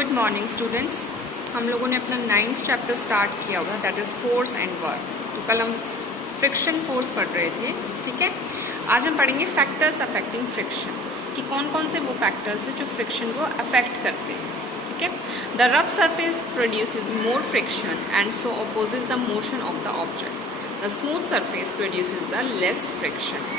Good morning students. हम लोगों ने अपना 9th चैप्टर स्टार्ट किया हुआ, that is force and work. तो कल हम फ्रिक्शन फोर्स पढ़ रहे थे, ठीक है। आज हम पढ़ेंगे फैक्टर्स अफेक्टिंग फ्रिक्शन, कि कौन कौन से वो फैक्टर्स हैं जो फ्रिक्शन को अफेक्ट करते हैं, ठीक है। The rough surface produces more friction and so opposes the motion of the object. The smooth surface produces the less friction.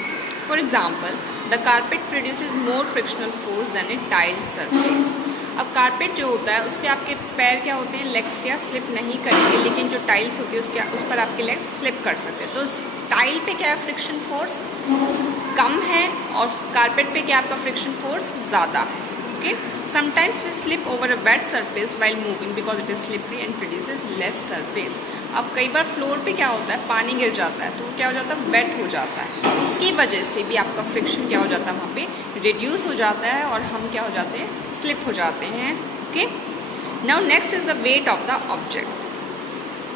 For example, the carpet produces more frictional force than a tiled surface. अब carpet जो होता है उस पर आपके पैर क्या होते हैं, लेग्स क्या स्लिप नहीं करेंगे, लेकिन जो टाइल्स होती है उस पर आपके लेग्स स्लिप कर सकते हैं। तो टाइल पे क्या है, फ्रिक्शन फोर्स कम है और कारपेट पे क्या आपका फ्रिक्शन फोर्स ज़्यादा है, okay. Sometimes we slip over a wet surface while moving because it is slippery and produces less surface. अब कई बार फ्लोर पे क्या होता है, पानी गिर जाता है तो क्या हो जाता है, वेट हो जाता है, उसकी वजह से भी आपका फ्रिक्शन क्या हो जाता है, वहाँ पे रिड्यूस हो जाता है और हम क्या हो जाते हैं, स्लिप हो जाते हैं, okay. Now next is the weight of the object.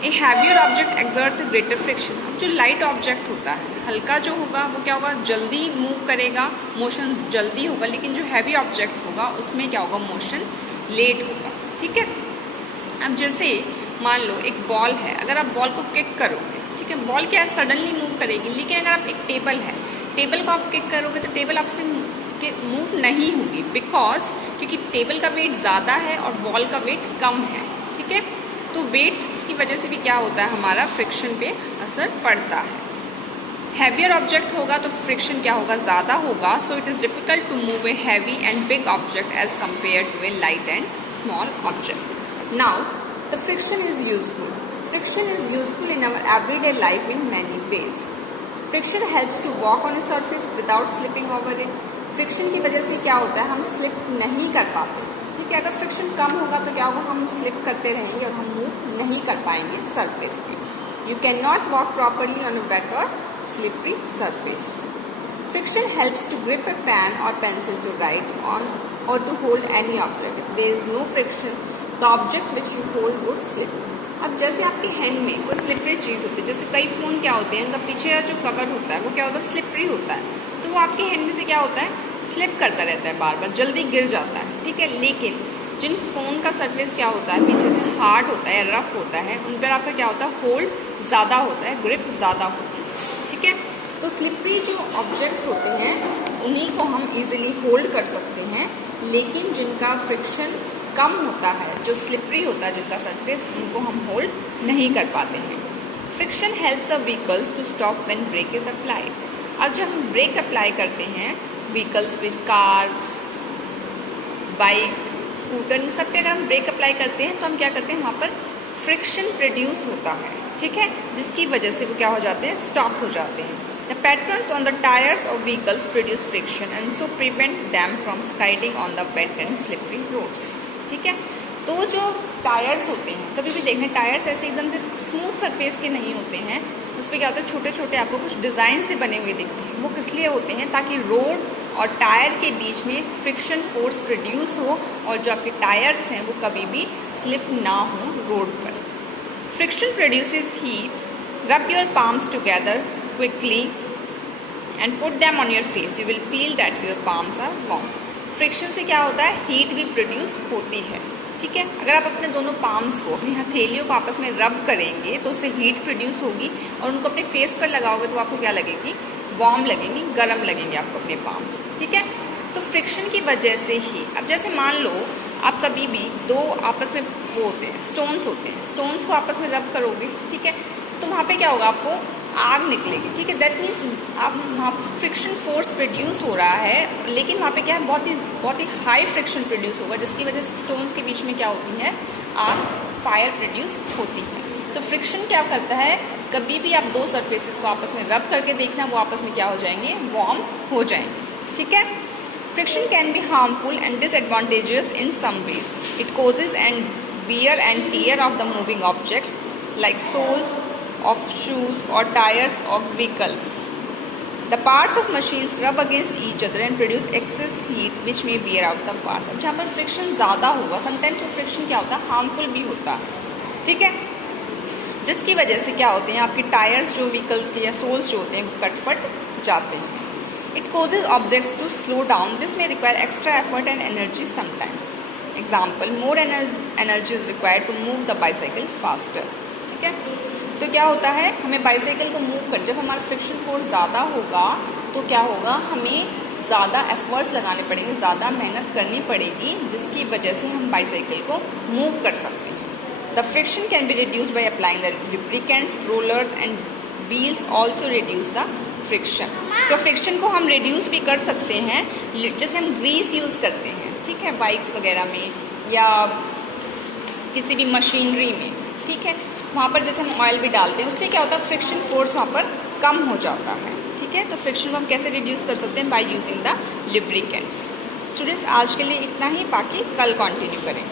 A heavier object exerts A greater friction. अब जो लाइट ऑब्जेक्ट होता है, हल्का जो होगा वो क्या होगा, जल्दी मूव करेगा, मोशन जल्दी होगा, लेकिन जो हैवी ऑब्जेक्ट होगा उसमें क्या होगा, मोशन लेट होगा, ठीक है। अब जैसे मान लो एक बॉल है, अगर आप बॉल को किक करोगे, ठीक है, बॉल क्या है, सडनली मूव करेगी, लेकिन अगर आप एक टेबल है, टेबल को आप किक करोगे तो टेबल आपसे मूव नहीं होगी, बिकॉज क्योंकि टेबल का वेट ज़्यादा है और बॉल का वेट कम है, ठीक है। तो वेट की वजह से भी क्या होता है, हमारा फ्रिक्शन पे असर पड़ता है। हैवियर ऑब्जेक्ट होगा तो फ्रिक्शन क्या होगा, ज़्यादा होगा, so it is difficult to move a heavy and big object as compare to a light and small object. Now the friction is useful. Friction is useful in our everyday life in many ways. Friction helps to walk on a surface without slipping over it. Friction की वजह से क्या होता है, हम slip नहीं कर पाते, ठीक है। अगर फ्रिक्शन कम होगा तो क्या होगा, हम स्लिप करते रहेंगे और हम मूव नहीं कर पाएंगे सरफेस पे। You can not walk properly on a wet और slippery surface. Friction helps to grip a pen और पेंसिल टू राइट ऑन और to hold any object. If there is no friction the object which you hold would slip. अब जैसे आपके hand में कोई slippery चीज़ होती है, जैसे कई फ़ोन क्या होते हैं, उनका पीछे का जो कवर होता है वो क्या होता है, स्लिपरी होता है, तो वो आपके हैंड में से क्या होता है, स्लिप करता रहता है, बार बार जल्दी गिर जाता है, ठीक है। लेकिन जिन फ़ोन का सरफेस क्या होता है, पीछे से हार्ड होता है, रफ होता है, उन पर आपका क्या होता है, होल्ड ज़्यादा होता है, ग्रिप ज़्यादा होती है, ठीक है। तो स्लिपरी जो ऑब्जेक्ट्स होते हैं उन्हीं को हम इजीली होल्ड कर सकते हैं, लेकिन जिनका फ्रिक्शन कम होता है, जो स्लिपरी होता है जिनका सरफेस, उनको हम होल्ड नहीं कर पाते हैं। Friction helps the vehicles to stop when brake is applied. अब जब हम ब्रेक अप्लाई करते हैं व्हीकल्स पे, कार, बाइक, स्कूटर, इन सब पे अगर हम ब्रेक अप्लाई करते हैं तो हम क्या करते हैं, वहाँ पर फ्रिक्शन प्रोड्यूस होता है, ठीक है, जिसकी वजह से वो क्या हो जाते हैं, स्टॉप हो जाते हैं। The patterns on the tyres of vehicles produce friction and so prevent them from sliding on the wet and slippery roads, ठीक है। तो जो टायर्स होते हैं, कभी भी देखें टायर्स ऐसे एकदम से स्मूथ सरफेस के नहीं होते हैं, उस पर क्या होता है, छोटे छोटे आपको कुछ डिज़ाइन से बने हुए दिखते हैं। वो किस लिए होते हैं, ताकि रोड और टायर के बीच में फ्रिक्शन फोर्स प्रोड्यूस हो और जो आपके टायर्स हैं वो कभी भी स्लिप ना हो रोड पर। Friction produces heat. Rub your palms together quickly and put them on your face, you will feel that your palms are warm. Friction से क्या होता है, हीट भी प्रोड्यूस होती है, ठीक है। अगर आप अपने दोनों पाम्स को, अपनी हथेलियों को आपस में रब करेंगे तो उससे हीट प्रोड्यूस होगी और उनको अपने फेस पर लगाओगे तो आपको क्या लगेगी, वार्म लगेंगी, गर्म लगेंगे आपको अपने पाम्स, ठीक है। तो फ्रिक्शन की वजह से ही, अब जैसे मान लो आप कभी भी दो आपस में वो होते हैं, स्टोन्स होते हैं, स्टोन्स को आपस में रब करोगे, ठीक है, तो वहाँ पे क्या होगा, आपको आग निकलेगी, ठीक है। दैट मीन्स आप वहाँ पर फ्रिक्शन फोर्स प्रोड्यूस हो रहा है, लेकिन वहाँ पे क्या है, बहुत ही हाई फ्रिक्शन प्रोड्यूस होगा, जिसकी वजह से स्टोन्स के बीच में क्या होती है, आग, फायर प्रोड्यूस होती है। तो फ्रिक्शन क्या करता है, कभी भी आप दो सरफेसेस को आपस में रब करके देखना, वो आपस में क्या हो जाएंगे, वार्म हो जाएंगे, ठीक है। Friction can be harmful and disadvantages in some ways. It causes and wear and tear of the moving objects like soles of shoes or tires of vehicles. The parts of machines rub against each other and produce excess heat which may wear out the parts. अब जहाँ पर friction ज़्यादा होगा, sometimes वो friction क्या होता है, harmful भी होता है, ठीक है, जिसकी वजह से क्या होते हैं, आपके टायर्स जो व्हीकल्स के या सोल्स जो होते हैं वो कट-फट जाते हैं। It causes objects to slow down. This may require extra effort and energy sometimes. Example, more energy is required to move the bicycle faster. ठीक है, तो क्या होता है, हमें बाईसाइकिल को मूव कर, जब हमारा फ्रिक्शन फोर्स ज़्यादा होगा तो क्या होगा, हमें ज़्यादा एफर्ट्स लगाने पड़ेंगे, ज़्यादा मेहनत करनी पड़ेगी, जिसकी वजह से हम बाईसाइकिल को मूव कर सकते हैं। The friction can be reduce by applying the lubricants, rollers and wheels also reduce the friction. तो फ्रिक्शन को हम रिड्यूस भी कर सकते हैं, जैसे हम ग्रीस यूज़ करते हैं, ठीक है, बाइक्स वगैरह में या किसी भी मशीनरी में, ठीक है, वहाँ पर जैसे हम ऑयल भी डालते हैं, उससे क्या होता है, फ्रिक्शन फोर्स वहाँ पर कम हो जाता है। ठीक है, तो फ्रिक्शन को हम कैसे रिड्यूस कर सकते हैं, by using the lubricants. Students, आज के लिए इतना ही, बाकी कल कंटिन्यू करें।